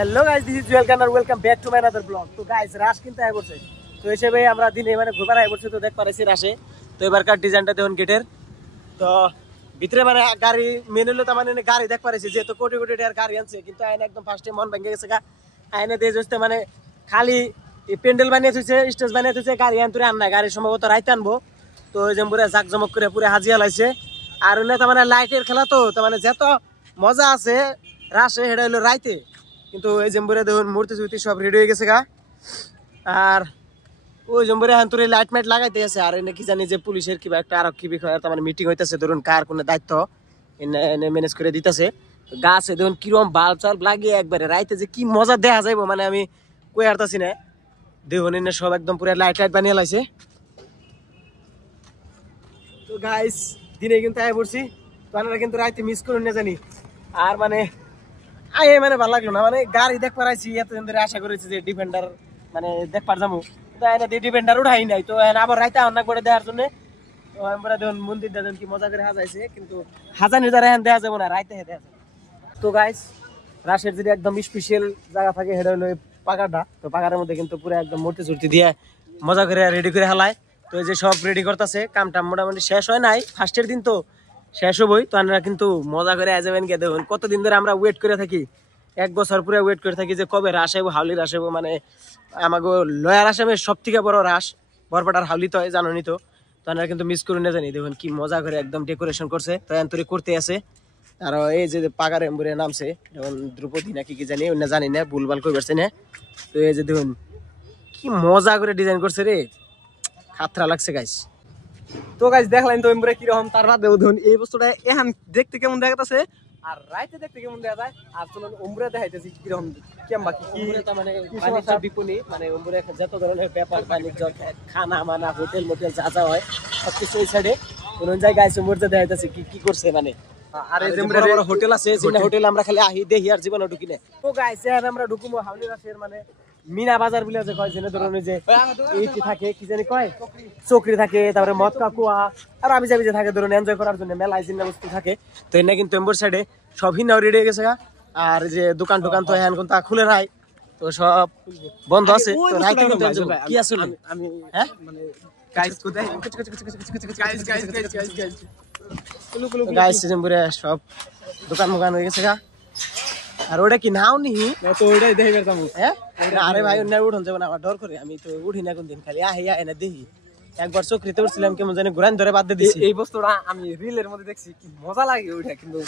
Hello guys, this is welcome আর welcome back to my another blog. তো guys, রাশ কিন্তু আয় পড়ছে। তো হিসেবে আমরা দিনে মানে ঘুরবার আয় পড়ছি, তো দেখ পারেছি রাশে। তো এবারকার ডিজাইনটা দেখুন গেটের। তো ভিতরে মানে গাড়ি মেন হলো, তার মানে গাড়ি দেখ পারেছি যেহেতু কোটি কোটি টাকার গাড়ি আনছে, কিন্তু আইনে একদম ফার্স্টে মন ভেঙে গেছে গা। আইনে দিয়ে যাচ্ছে মানে খালি প্যান্ডেল বানিয়ে থুইছে, স্টেজ বানিয়ে থুইছে, গাড়ি আনতে আন না, গাড়ি সম্ভবত রাইতে আনবো। তো ওই যে পুরো জাকজমক করে পুরো হাজিয়া লাইছে। আর ওনে তার মানে লাইটের খেলা, তো তার মানে যত মজা আছে রাশে সেটা হলো রাইতে। কিন্তু ওই জম্বুরে দেখুন মূর্তি চুর্তি সব রেডি হয়ে গেছে গা। আর ওই জম্বুরে হান্তরে লাইট মাইট লাগাইতে আছে। আর এনে কি জানি যে পুলিশের কিবা একটা আরক্ষী বিষয় তার মানে মিটিং হইতেছে, ধরুন কার কোন দায়িত্ব এনে ম্যানেজ করে দিতেছে। গাছে দেখুন কিরম বাল্ব চাল্ব লাগিয়ে একবারে রাইতে যে কি মজা দেখা যাইব মানে আমি কই হারতাছি না। দেখুন এনে সব একদম পুরো লাইট লাইট বানিয়ে লাইছে। তো গাইস, দিনে কিন্তু আয় পড়ছি, তো আপনারা কিন্তু রাইতে মিস করুন না জানি। আর মানে আয় মানে ভালো লাগলো না, মানে গাড়ি দেখ পারাইছি এতদিন ধরে, আশা করেছি যে ডিফেন্ডার মানে দেখ পার যাবো, তো এনে ডিফেন্ডার উঠাই নাই। তো আবার রাইতে অনেক করে দেওয়ার জন্য দেখুন মন্দিরটা দেখুন কি মজা করে হাজাইছে, কিন্তু হাজানি দ্বারা এখন দেওয়া যাবো না, রাইতে দেখা যাবে। তো গাইস, রাশের যদি একদম স্পেশাল জায়গা থাকে সেটা হলো পাকাটা। তো পাকার মধ্যে কিন্তু পুরো একদম মূর্তি চুর্তি দিয়ে মজা করে রেডি করে হালায়। তো এই যে সব রেডি করতেছে, কামটা মোটামুটি শেষ হয় নাই, ফার্স্টের দিন তো শেষ হবই। তো আপনারা কিন্তু মজা করে যাবেন গিয়ে। দেখুন কতদিন ধরে আমরা ওয়েট করে থাকি, 1 বছর পুরো ওয়েট করে থাকি যে কবে রাস আইব, হাউলি রাস আইব। মানে আমাকে লয়ার আসামের সব থেকে বড় রাস বরপাটার হাউলি তো জানি। তো আপনারা কিন্তু মিস করুন না জানি। দেখুন কি মজা করে একদম ডেকোরেশন করছে, তো এন্তরি করতে আছে। আর এই যে পাকার এম্বুরে নামছে যেমন দ্রৌপদী নাকি কি জানি, অন্য জানি না, ভুলভাল কই পারছে না। তো এই যে দেখুন কি মজা করে ডিজাইন করছে রে, খাতরা লাগছে গাইস। তো গাইস, দেখলেন তো এমবুরে কিরকম। তার বাদে ধরুন এই বস্তুটা এখন দেখতে কেমন দেখাতেছে আর রাইতে দেখতে কেমন দেখা যায়। আর চলুন ওমরে দেখাইতেছি কিরকম কেমবা কি মানে বাণিজ্য বিপণী, মানে ওমরে যত ধরনের ব্যাপার বাণিজ্য, খানা মানা, হোটেল মোটেল যা যা হয় সবকিছু ওই সাইডে কোন জায়গায় আছে ওমরে দেখাইতেছে কি কি করছে। মানে আর এই যে বড় বড় হোটেল আছে, যে হোটেল আমরা খালি আহি দেখি আর জীবনে ঢুকি না। তো গাইস, আমরা ঢুকুমো হাউলি রাসের মানে মিনা বাজার বলে যে কয়, যেন ধরুন যে এইটি থাকে কি জানি কয়, চকরি থাকে, তারপরে মদ কাকুয়া আর আমি যাবি যে থাকে ধরুন এনজয় করার জন্য মেলায় জিন্না বস্তু থাকে। তো এনে কিন্তু এম্বর সাইডে সব হিনাও রেডি হয়ে গেছে। আর যে দোকান টোকান তো এখন কিন্তু খুলে নাই, তো সব বন্ধ আছে। তো রাইতে কিন্তু কি আসলে আমি হ্যাঁ মানে গাইস কোথায় গাইস জম্বুরে সব দোকান মোকান হয়ে গেছে গা। আর ওটা কি নাও নি তো ওইটাই দেখে বেরতাম। হ্যাঁ আরে ভাই অন্য উঠুন যাবো না, আমার ডর করে, আমি তো উঠি না কোনদিন, খালি আহিয়া এনে দেখি। একবার চক্রিতে উঠছিলাম, কেমন জানি ঘুরান ধরে বাদ দিয়ে দিছি। এই বস্তুটা আমি রিলের মধ্যে দেখছি, কি মজা লাগে ওইটা। কিন্তু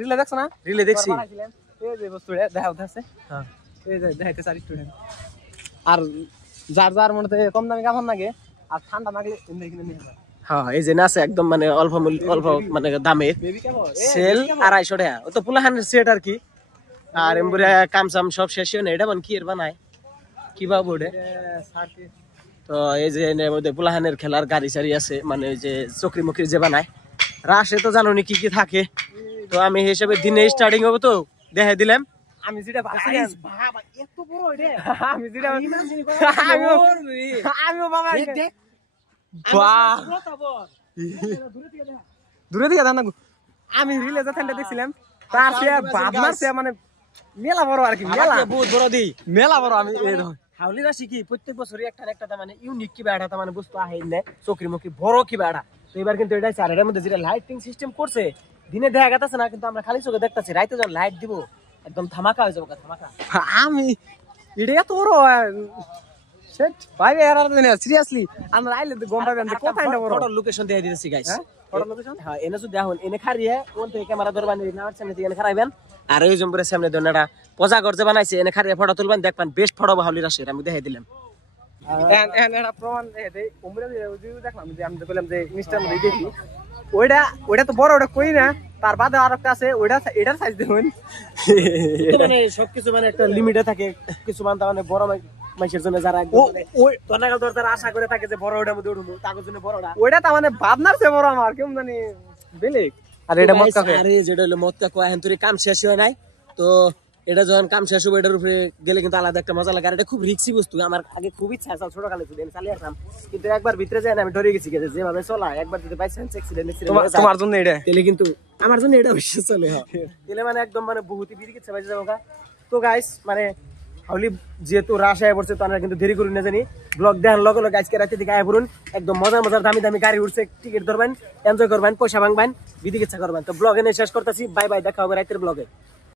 রিলে দেখছো না? রিলে দেখছি। এই যে বস্তুটা দেখা উঠছে, হ্যাঁ এই যে দেখাইতে চারি স্টুডেন্ট। আর যার যার মনে কম দামি কাপড় লাগে আর ঠান্ডা লাগলে এখানে নিয়ে যায়। হ্যাঁ এই যে নাচে একদম মানে অল্প মূল্য, অল্প মানে দামের সেল 250 টাকা। ও তো পুলাহানের সেট আর কি। আর এমবুরে কামসাম সব শেষ হয় না, এটা মানে কি এর বানায় কি বাবু ওটা। তো এই যে এর মধ্যে পুলাহানের খেলার গাড়ি সারি আছে, মানে ওই যে চকরি মকরি যে বানায়। রাশে তো জানো নি কি কি থাকে। তো আমি হিসেবে দিনে স্টার্টিং হবে, তো দেখাই দিলাম। আমি যেটা ভাবছিলাম বাবা এত বড় এটা, আমি যেটা আমিও বাবা বাহ দূরে থেকে দাও না। আমি রিলে যতটা দেখছিলাম তার চেয়ে ভাবনার চেয়ে মানে মেলা বড় আর কি, মেলা বহুত বড় দি মেলা বড়। আমি এই হাউলি রাশি কি প্রত্যেক বছরই একটা না একটা মানে ইউনিক কি বেড়া মানে বস্তু আহে না, চকরি মকরি বড় কি বেড়া। তো এবার কিন্তু এটা চার এর মধ্যে যেটা লাইটিং সিস্টেম করছে, দিনে দেখা গেছে না, কিন্তু আমরা খালি চোখে দেখতেছি, রাইতে যখন লাইট দিব একদম ধামাকা হয়ে যাবে, ধামাকা। আমি এটা এত বড় সেট ভাই এরা সিরিয়াসলি আমরা আইলে গম পাবেন যে কোথায় বড়। ফটো লোকেশন দিয়ে দিতেছি গাইস। ফটো লোকেশন হ্যাঁ এনে যদি দেখুন এনে খারিয়ে কোন থেকে ক্যামেরা ধরবেন, নাওয়ার সামনে থেকে এনে খারাইবেন। আর এই জম্বুরের সামনে ধরুন একটা পজা ঘর যে বানাইছে, এনে খারিয়ে ফটো তুলবেন, দেখবেন বেস্ট ফটো হাউলি রাশের আমি দেখাই দিলাম। এটা প্রমাণ দেই ওমরে দেখলাম যে আমি বললাম যে ইনস্টার মধ্যে দেখি ওইটা তো বড়, ওটা কই না। তার বাদে আরেকটা আছে, ওইটা এটার সাইজ দেখুন। মানে সবকিছু মানে একটা লিমিটে থাকে, কিছু মানে মানে বড় মানুষের জন্য যারা তারা আশা করে থাকে যে বড় ওটার মধ্যে উঠবো, তাদের জন্য বড়টা ওইটা তা মানে ভাবনার চেয়ে বড় আমার কেমন জানি বেলেগ। আর এটা মদ কাফে, আরে যেটা হলো মদ কাকু এখন তোর কাম শেষ হয় নাই। তো এটা যখন কাম শেষ হবে এটার উপরে গেলে কিন্তু আলাদা একটা মজা লাগে। আর এটা খুব রিক্সি বস্তু, আমার আগে খুব ইচ্ছা আছে ছোট কালে যদি চালিয়ে আসলাম, কিন্তু একবার ভিতরে যায় না আমি ডরে গেছি, যেভাবে চলা একবার যদি বাই চান্স অ্যাক্সিডেন্ট তোমার জন্য এটা তাহলে কিন্তু আমার জন্য এটা অবশ্য চলে হ্যাঁ এলে মানে একদম মানে বহুতই বিড়ি কিচ্ছে বাজে যাবো তো গাইস মানে হাউলি যেহেতু রাশ আয় পড়ছে তো আমরা কিন্তু দেরি করি না জানি ব্লগ দেখার লগে লগে আজকে রাতে দিকে আয় পড়ুন একদম মজার মজার দামি দামি গাড়ি উঠছে টিকিট ধরবেন এনজয় করবেন পয়সা ভাঙবেন বিধি কিচ্ছা করবেন তো ব্লগ এনে শেষ করতেছি বাই বাই দেখা হবে রাতের ব্লগে